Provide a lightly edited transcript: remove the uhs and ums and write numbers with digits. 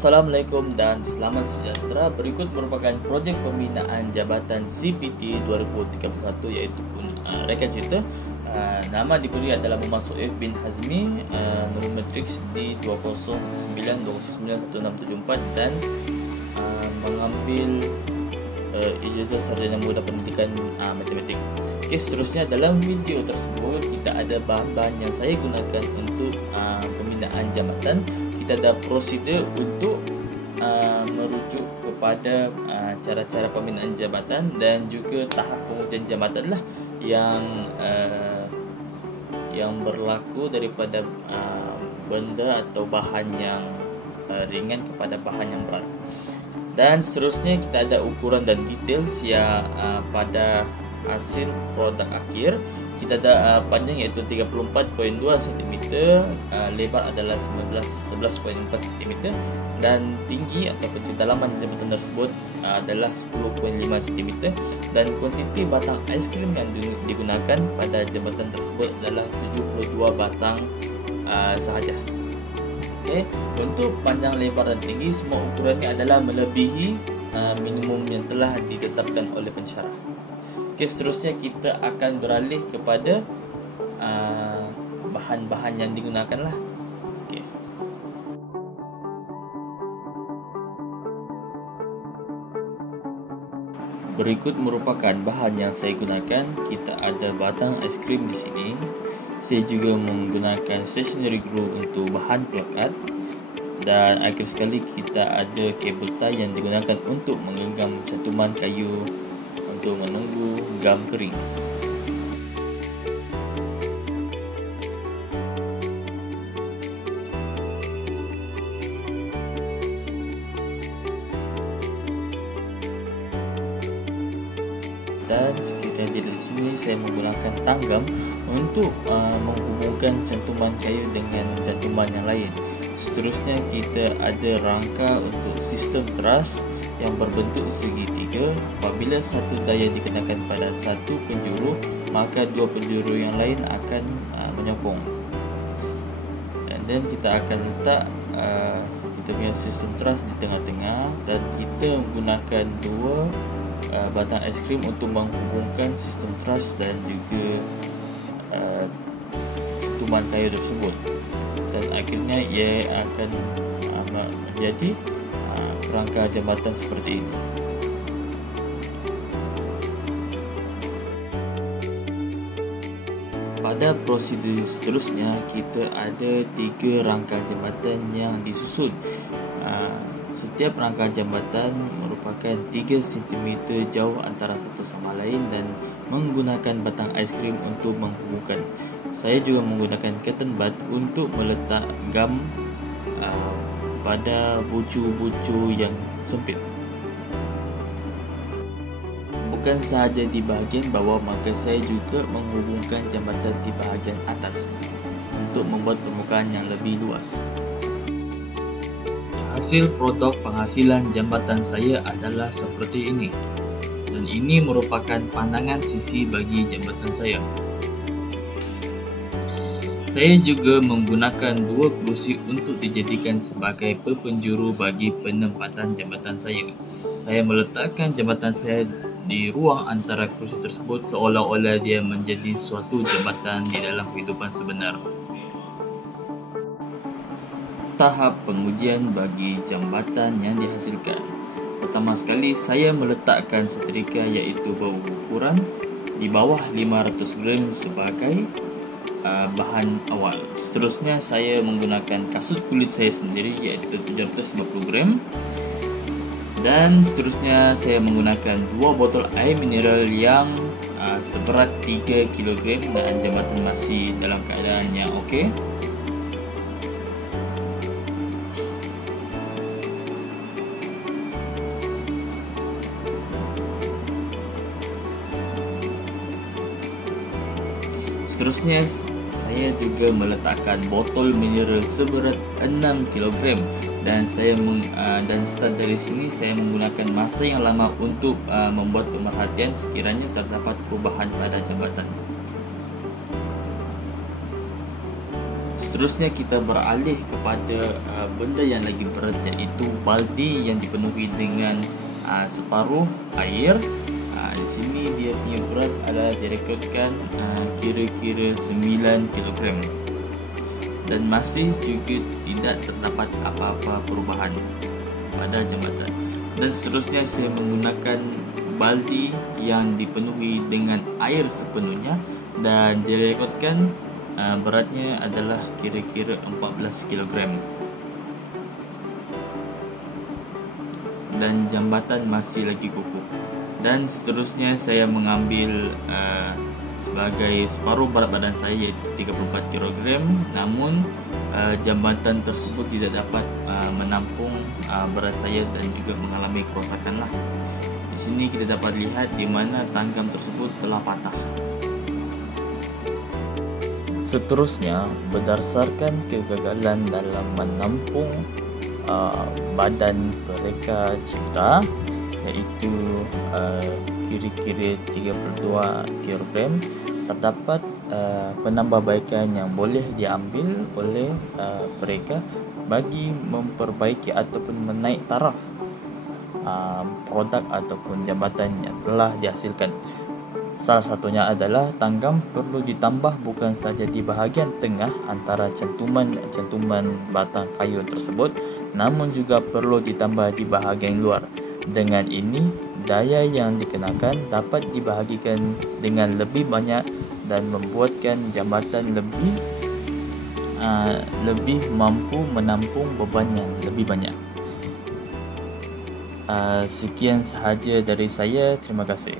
Assalamualaikum dan selamat sejahtera. Berikut merupakan projek pembinaan jabatan CPT 2031 iaitu rekan cerita. Nama diberi adalah Muhammad Soef bin Hazmi, nombor matriks di 209-269-1674 dan mengambil ijazah sarjana muda pendidikan matematik. Okey, seterusnya dalam video tersebut kita ada bahan-bahan yang saya gunakan untuk pembinaan jabatan. Kita ada prosedur untuk merujuk kepada cara-cara pembinaan jabatan dan juga tahap pengujian jabatan lah yang berlaku daripada benda atau bahan yang ringan kepada bahan yang berat. Dan seterusnya kita ada ukuran dan details yang pada hasil produk akhir. Kita ada panjang iaitu 34.2 cm, lebar adalah 11.4 cm dan tinggi ataupun kedalaman jabatan tersebut adalah 10.5 cm dan kuantiti batang aiskrim yang digunakan pada jabatan tersebut adalah 72 batang sahaja. Okey, untuk panjang, lebar dan tinggi semua ukurannya adalah melebihi minimum yang telah ditetapkan oleh pensyarah. Okey, seterusnya kita akan beralih kepada bahan-bahan yang digunakan lah. Okey. Berikut merupakan bahan yang saya gunakan. Kita ada batang aiskrim di sini. Saya juga menggunakan stationery glue untuk bahan plakat. Dan akhir sekali kita ada kabel tie yang digunakan untuk menggenggam cantuman kayu untuk menunggu gam kering. Dan seperti yang di sini saya menggunakan tanggam untuk menghubungkan cantuman kayu dengan cantuman yang lain. Seterusnya kita ada rangka untuk sistem truss yang berbentuk segitiga. Apabila satu daya dikenakan pada satu penjuru, maka dua penjuru yang lain akan menyokong. Dan kita akan letak kita punya sistem truss di tengah-tengah dan kita menggunakan dua batang aiskrim untuk menghubungkan sistem truss dan juga cantuman kayu tersebut. Dan akhirnya ia akan menjadi kerangka jambatan seperti ini. Pada prosedur seterusnya kita ada 3 rangka jambatan yang disusun. Setiap rangka jambatan merupakan 3 cm jauh antara satu sama lain dan menggunakan batang aiskrim untuk menghubungkan. Saya juga menggunakan cotton bud untuk meletak gam pada bucu-bucu yang sempit. Bukan sahaja di bahagian bawah, maka saya juga menghubungkan jambatan di bahagian atas untuk membuat permukaan yang lebih luas. Hasil produk penghasilan jambatan saya adalah seperti ini. Dan ini merupakan pandangan sisi bagi jambatan saya. Saya juga menggunakan 2 kerusi untuk dijadikan sebagai penjuru bagi penempatan jambatan saya. Saya meletakkan jambatan saya di ruang antara kerusi tersebut seolah-olah dia menjadi suatu jambatan di dalam kehidupan sebenar. Tahap pengujian bagi jambatan yang dihasilkan. Pertama sekali saya meletakkan setrika iaitu berukuran di bawah 500 gram sebagai bahan awal. Seterusnya saya menggunakan kasut kulit saya sendiri iaitu 750 gram. Dan seterusnya saya menggunakan 2 botol air mineral yang seberat 3 kg dan jambatan masih dalam keadaan yang okey. Seterusnya saya juga meletakkan botol mineral seberat 6 kg dan dan start dari sini saya menggunakan masa yang lama untuk membuat pemerhatian sekiranya terdapat perubahan pada jambatan. seterusnya kita beralih kepada benda yang lagi berat, iaitu baldi yang dipenuhi dengan separuh air. Di sini dia punya berat adalah direkodkan kira-kira 9 kg dan masih juga tidak terdapat apa-apa perubahan pada jambatan. Dan seterusnya saya menggunakan baldi yang dipenuhi dengan air sepenuhnya dan direkodkan beratnya adalah kira-kira 14 kg. Dan jambatan masih lagi kukuh. Dan seterusnya saya mengambil sebagai separuh berat badan saya, iaitu 34 kg. Namun jambatan tersebut tidak dapat menampung berat saya dan juga mengalami kerosakan lah. Di sini kita dapat lihat di mana tanggam tersebut telah patah. Seterusnya, berdasarkan kegagalan dalam menampung badan mereka cipta, iaitu kira-kira 32 kg, terdapat penambahbaikan yang boleh diambil oleh mereka bagi memperbaiki ataupun menaik taraf produk ataupun jambatan yang telah dihasilkan. Salah satunya adalah tanggam perlu ditambah bukan saja di bahagian tengah antara cantuman batang kayu tersebut, namun juga perlu ditambah di bahagian luar. Dengan ini, daya yang dikenakan dapat dibahagikan dengan lebih banyak dan membuatkan jambatan lebih mampu menampung beban yang lebih banyak. Sekian sahaja dari saya. Terima kasih.